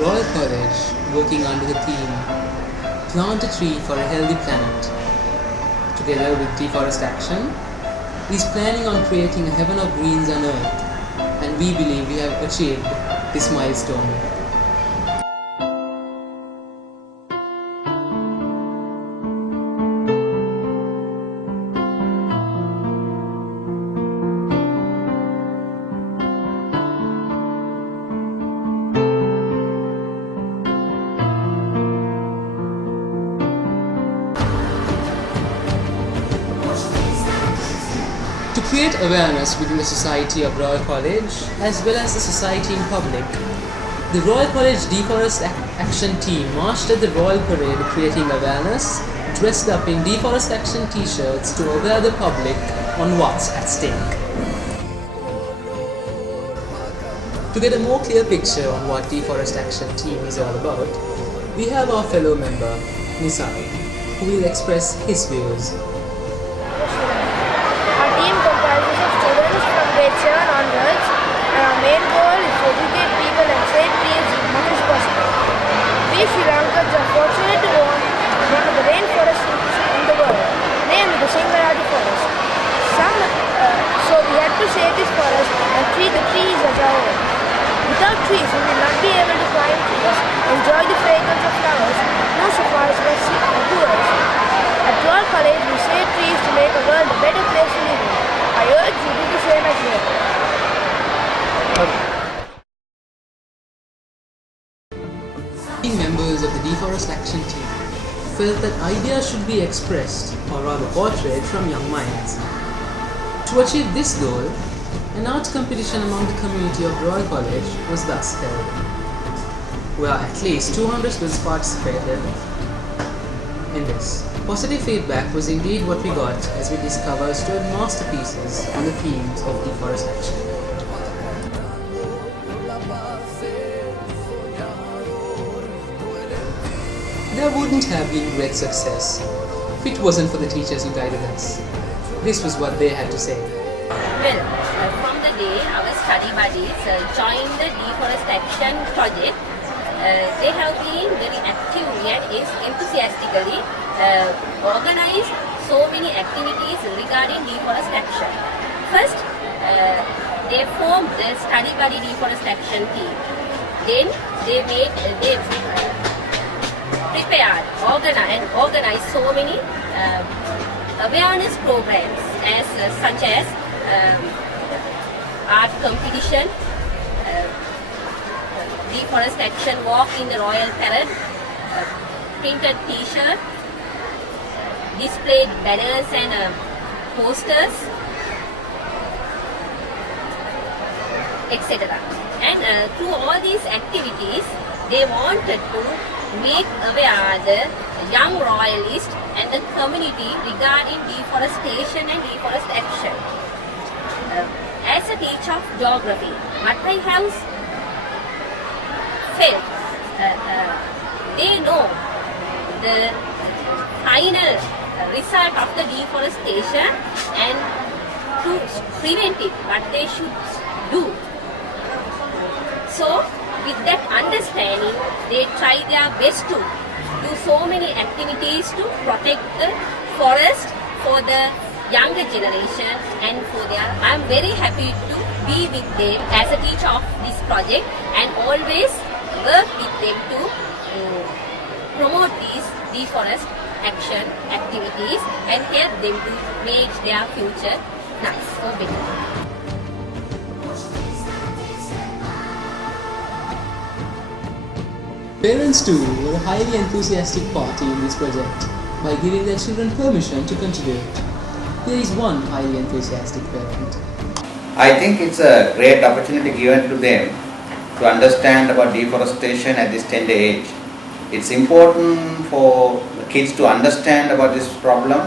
Royal College, working under the theme Plant a Tree for a Healthy Planet, together with Deforest Action, is planning on creating a heaven of greens on earth, and we believe we have achieved this milestone. To create awareness within the society of Royal College as well as the society in public, the Royal College Deforest Action team marched at the Royal Parade creating awareness, dressed up in Deforest Action t-shirts to aware the public on what's at stake. To get a more clear picture on what Deforest Action team is all about, we have our fellow member, Nisai, who will express his views. Our team comprises of students from grade 7 onwards, and our main goal is to educate people and save trees as much as possible. We Sri Lankans are fortunate to own one of the rainforests in the world, named the Singaradi Forest. So we had to save this forest and treat the trees as our own. Without trees, we will not be able to climb trees, enjoy the fragrance of flowers, no safaris or tours. At Royal College, we save trees to make the world a better place to live in. I urge you to do the same as well. Members of the Deforest Action team felt that ideas should be expressed, or rather portrayed, from young minds. To achieve this goal, an art competition among the community of Royal College was thus held, where at least 200 students participated in this. Positive feedback was indeed what we got as we discovered student masterpieces on the themes of Deforest Action. There wouldn't have been great success if it wasn't for the teachers who guided us. This was what they had to say. Well, from the day our study buddies joined the Deforest Action project, they have been very active and enthusiastically organized so many activities regarding Deforest Action. First, they formed the Study Buddy Deforest Action team. Then they prepared, organized so many awareness programs such as art competition, Deforest Action walk in the Royal Parade, printed t-shirt, displayed banners and posters, etc. And through all these activities, they wanted to make aware the young royalists and the community regarding deforestation and deforest action. As a teacher of geography, what I have felt, they know the final result of the deforestation and to prevent it, what they should do. So, with that understanding, they try their best to do so many activities to protect the forest for the younger generation and for their. I am very happy to be with them as a teacher of this project and always work with them to promote these deforest action activities and help them to make their future nice or better. Parents too were a highly enthusiastic party in this project by giving their children permission to contribute. There is one highly enthusiastic parent. I think it's a great opportunity given to them to understand about deforestation at this tender age. It's important for the kids to understand about this problem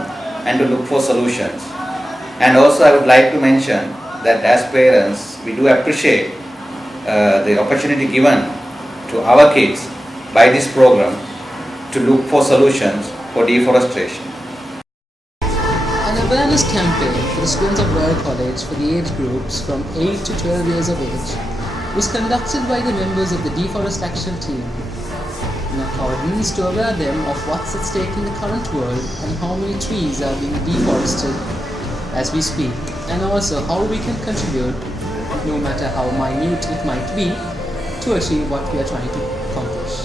and to look for solutions. And also I would like to mention that as parents, we do appreciate the opportunity given to our kids by this program to look for solutions for deforestation. An awareness campaign for the students of Royal College for the age groups from 8 to 12 years of age was conducted by the members of the Deforest Action Team in accordance to aware them of what's at stake in the current world and how many trees are being deforested as we speak, and also how we can contribute, no matter how minute it might be, to achieve what we are trying to accomplish.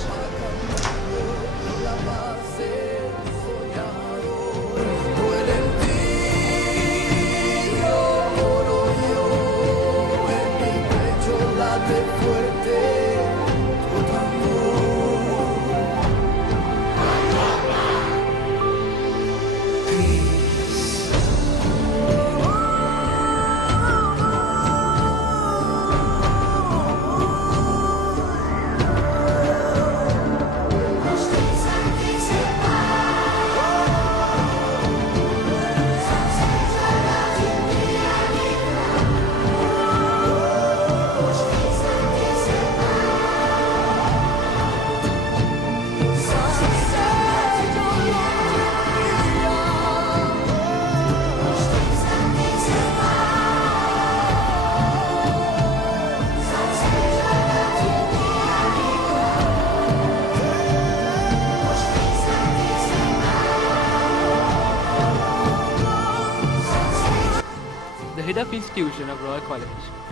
The head of institution of Royal College,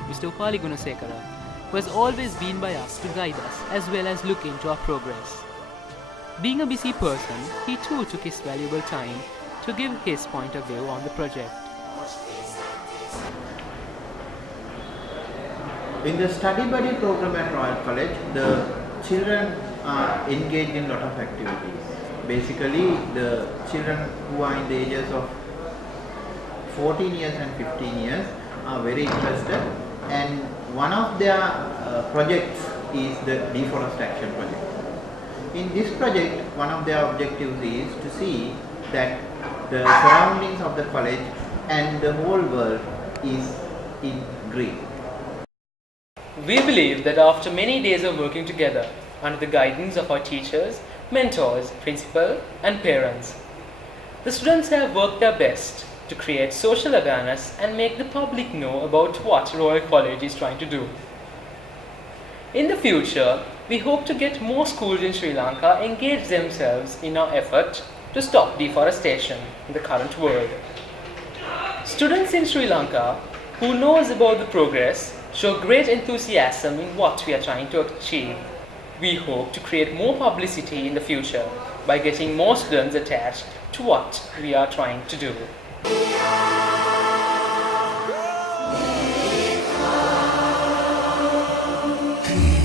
Mr. Upali Gunasekara, who has always been by us to guide us as well as look into our progress. Being a busy person, he too took his valuable time to give his point of view on the project. In the study buddy program at Royal College, the children are engaged in a lot of activities. Basically, the children who are in the ages of 14 years and 15 years are very interested, and one of their projects is the Deforest Action project. In this project, one of their objectives is to see that the surroundings of the college and the whole world is in green. We believe that after many days of working together under the guidance of our teachers, mentors, principal and parents, the students have worked their best to create social awareness and make the public know about what Royal College is trying to do. In the future, we hope to get more schools in Sri Lanka engage themselves in our effort to stop deforestation in the current world. Students in Sri Lanka who knows about the progress show great enthusiasm in what we are trying to achieve. We hope to create more publicity in the future by getting more students attached to what we are trying to do.